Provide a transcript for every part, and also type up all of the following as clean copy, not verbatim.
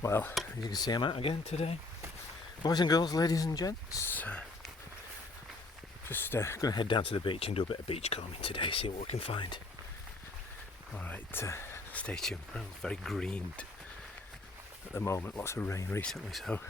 Well, as you can see, I'm out again today. Boys and girls, ladies and gents. Just going to head down to the beach and do a bit of beach combing today, see what we can find. Alright, stay tuned. Well, very green at the moment, lots of rain recently, so.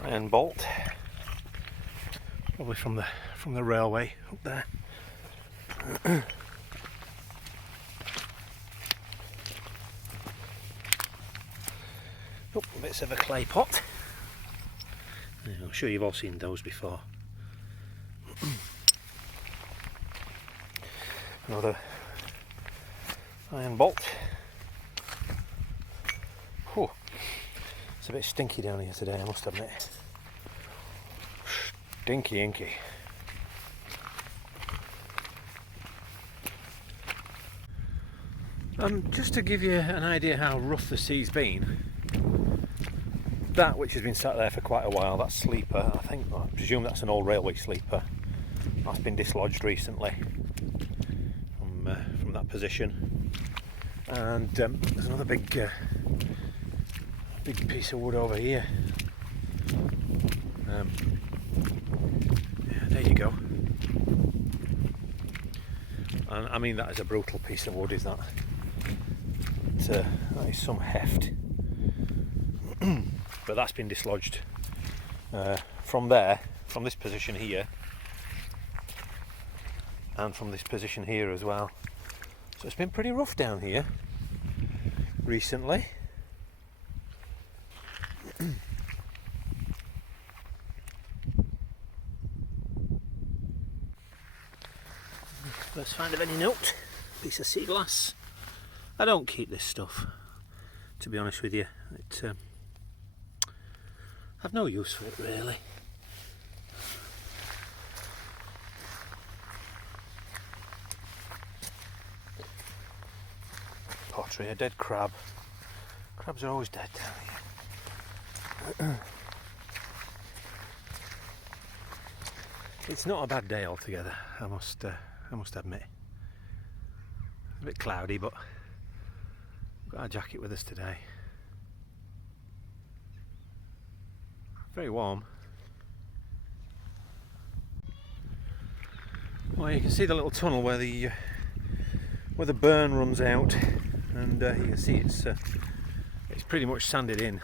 Iron bolt, probably from the railway up there. Oh, bits of a clay pot. I'm sure you've all seen those before. Another iron bolt. Whew. It's a bit stinky down here today, I must admit. Stinky inky. Just to give you an idea how rough the sea's been, that which has been sat there for quite a while, that sleeper, I presume that's an old railway sleeper, that's been dislodged recently from that position. And there's another big piece of wood over here. Yeah, there you go. And I mean, that is a brutal piece of wood, is that? That is some heft. But that's been dislodged from there, from this position here, and from this position here as well. So it's been pretty rough down here recently. First find of any note, piece of sea glass. I don't keep this stuff, to be honest with you. I've no use for it really. Pottery, a dead crab. Crabs are always dead down here. It's not a bad day altogether, I must admit. It's a bit cloudy, but we've got our jacket with us today. Very warm. Well, you can see the little tunnel where the burn runs out, and you can see it's pretty much sanded in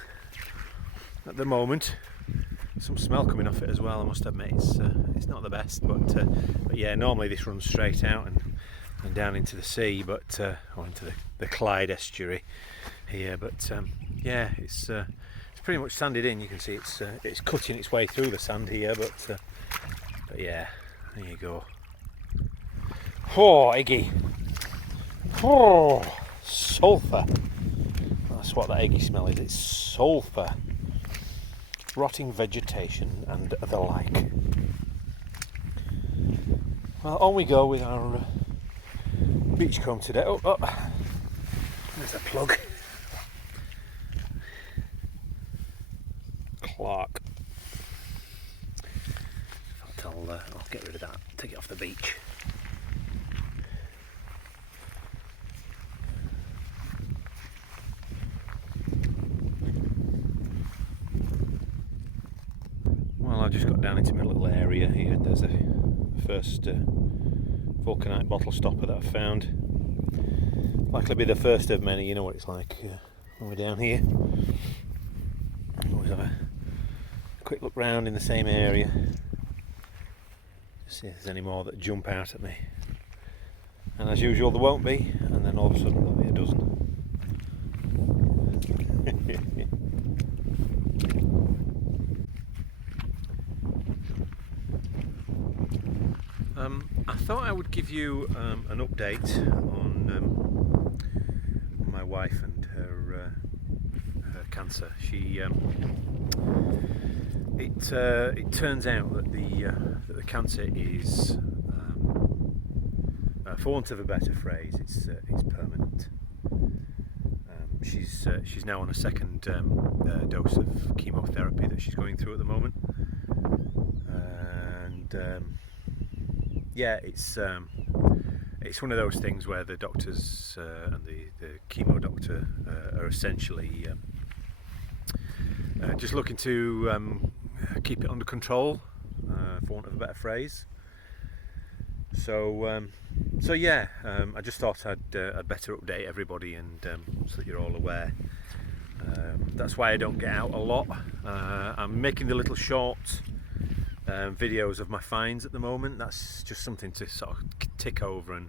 at the moment. Some smell coming off it as well, I must admit. It's not the best, but yeah, normally this runs straight out and down into the sea, but or into the Clyde estuary here. But yeah, it's pretty much sanded in. You can see it's cutting its way through the sand here, but yeah, there you go. Oh, eggy. Oh, sulfur. That's what that eggy smell is. It's sulfur. Rotting vegetation and the like. Well, on we go with our beach comb today. Oh, there's a plug. Clark. I'll get rid of that. Take it off the beach. Well, I just got down into my little area here. There's a first vulcanite bottle stopper that I found. Likely be the first of many. You know what it's like when we're down here. Always have a quick look round in the same area, just see if there's any more that jump out at me. And as usual, there won't be, and then all of a sudden there'll be a dozen. I thought I would give you an update on my wife and her cancer. It turns out that the cancer is, for want of a better phrase, it's permanent. She's now on a second dose of chemotherapy that she's going through at the moment, and yeah, it's one of those things where the doctors and the chemo doctor are essentially just looking to keep it under control, for want of a better phrase. So yeah, I just thought I'd better update everybody, and so that you're all aware. That's why I don't get out a lot. I'm making the little short videos of my finds at the moment. That's just something to sort of tick over and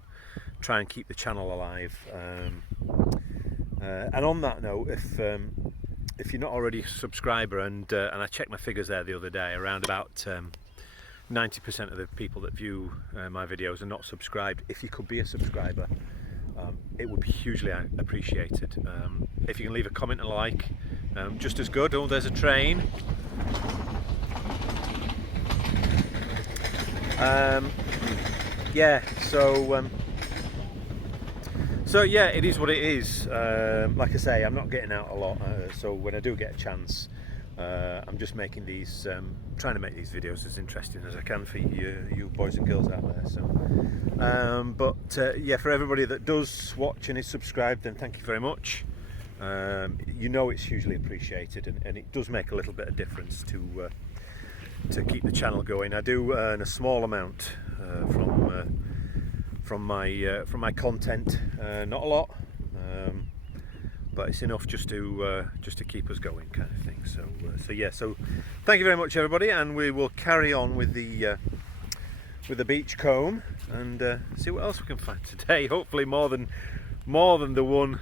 try and keep the channel alive. And on that note, if you're not already a subscriber, and I checked my figures there the other day, around about 90% of the people that view my videos are not subscribed. If you could be a subscriber, it would be hugely appreciated. If you can leave a comment and a like, just as good. Oh, there's a train. Yeah, so yeah, it is what it is. Like I say, I'm not getting out a lot, so when I do get a chance, I'm just making these, trying to make these videos as interesting as I can for you boys and girls out there. So, but yeah, for everybody that does watch and is subscribed, then thank you very much. You know, it's hugely appreciated, and it does make a little bit of difference to keep the channel going. I do earn a small amount from my content, not a lot. But it's enough just to keep us going, kind of thing. So yeah. So thank you very much, everybody, and we will carry on with the beach comb and see what else we can find today. Hopefully more than the one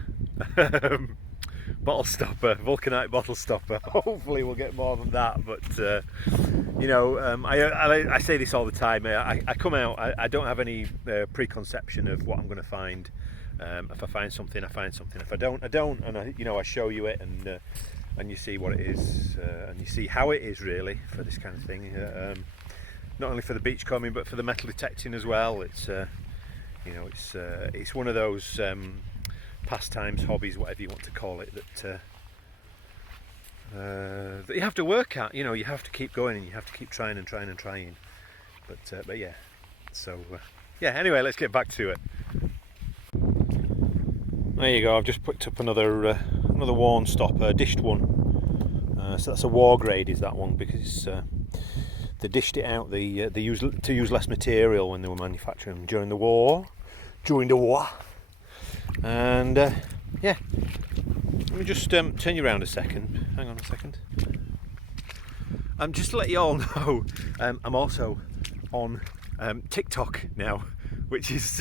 bottle stopper, vulcanite bottle stopper. Hopefully we'll get more than that. But you know, I say this all the time. I come out. I don't have any preconception of what I'm going to find. If I find something, I find something. If I don't, I don't. And I show you it, and you see what it is, and you see how it is really for this kind of thing. Not only for the beach combing, but for the metal detecting as well. It's you know, it's one of those pastimes, hobbies, whatever you want to call it, that you have to work at. You know, you have to keep going, and you have to keep trying and trying and trying. But yeah. So yeah. Anyway, let's get back to it. There you go. I've just picked up another worn stopper, dished one. So that's a war grade, is that one, because they dished it out. They used to use less material when they were manufacturing them during the war. And yeah, let me just turn you around a second. Hang on a second. Just to let you all know, I'm also on TikTok now, which is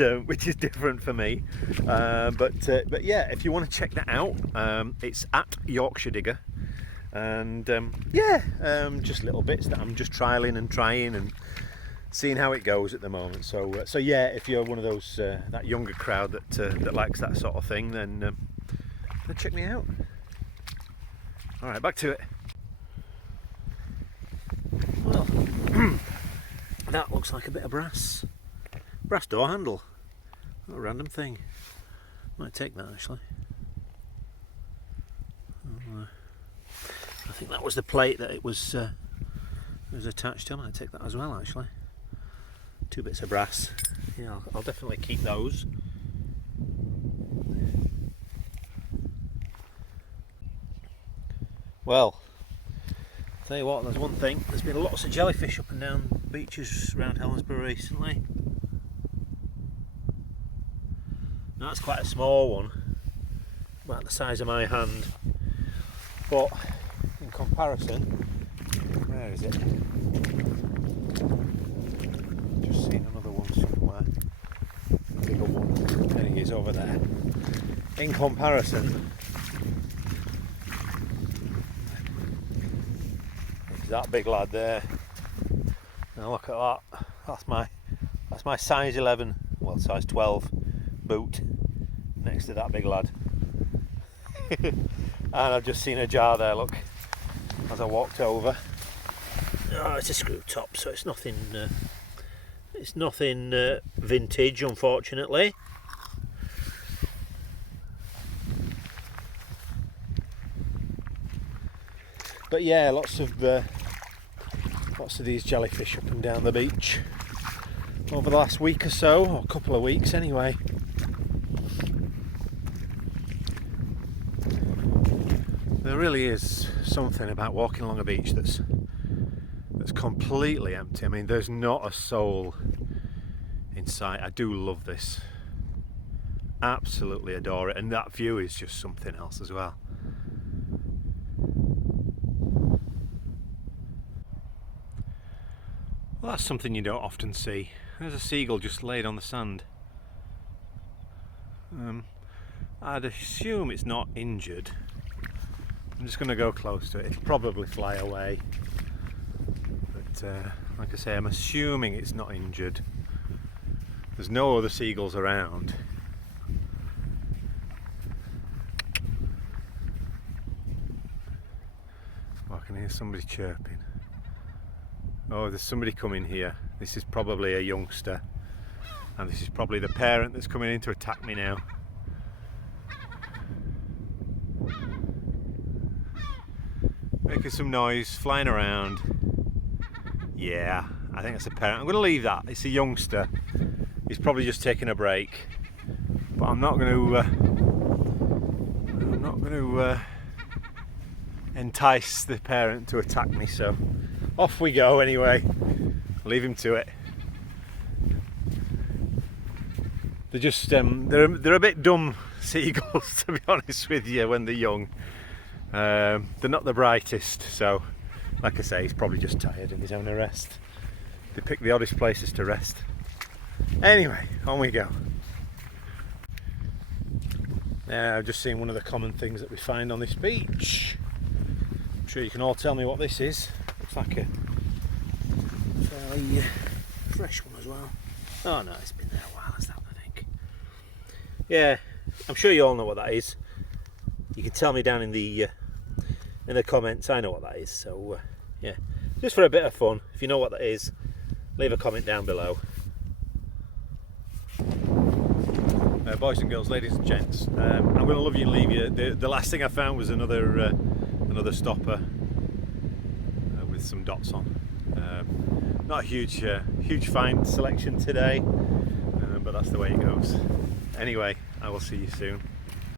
different for me, but yeah, if you want to check that out, it's at Yorkshire Digger, and yeah, just little bits that I'm just trialing and trying and seeing how it goes at the moment. So yeah, if you're one of those that younger crowd that likes that sort of thing, then check me out. All right, back to it. Well, that looks like a bit of brass door handle. What a random thing. Might take that actually. I think that was the plate that it was attached to. I might take that as well actually. 2 bits of brass. Yeah, I'll definitely keep those. Well, tell you what, there's one thing. There's been lots of jellyfish up and down beaches around Helensburgh recently. Now, that's quite a small one, about the size of my hand, but in comparison, where is it? Just seen another one somewhere, a bigger one. There he is over there. In comparison, that big lad there. Now look at that. That's my size 11, well, size 12 boot next to that big lad. And I've just seen a jar there, look, as I walked over. Oh, it's a screw top, so it's nothing vintage, unfortunately. But yeah, lots of these jellyfish up and down the beach over the last week or so, or a couple of weeks anyway. There really is something about walking along a beach that's completely empty. I mean, there's not a soul in sight. I do love this. Absolutely adore it, and that view is just something else as well. Well, that's something you don't often see. There's a seagull just laid on the sand. I'd assume it's not injured. I'm just going to go close to it. It'll probably fly away. But like I say, I'm assuming it's not injured. There's no other seagulls around. Oh, I can hear somebody chirping. Oh, there's somebody coming here. This is probably a youngster. And this is probably the parent that's coming in to attack me now. Making some noise, flying around. Yeah, I think that's a parent. I'm going to leave that. It's a youngster. He's probably just taking a break. But I'm not going to entice the parent to attack me, so off we go anyway. Leave him to it. They're just they're a bit dumb seagulls, to be honest with you, when they're young. They're not the brightest, so like I say, he's probably just tired and he's having a rest. They pick the oddest places to rest. Anyway, on we go. Now, I've just seen one of the common things that we find on this beach. I'm sure you can all tell me what this is. Looks like a fairly fresh one as well. Oh no, it's been there a while, is that, I think. Yeah, I'm sure you all know what that is. You can tell me down in the comments. I know what that is, so yeah, just for a bit of fun, if you know what that is, leave a comment down below. Boys and girls, ladies and gents, I'm going to love you and leave you. The last thing I found was another stopper with some dots on. Not a huge find selection today, but that's the way it goes. Anyway, I will see you soon.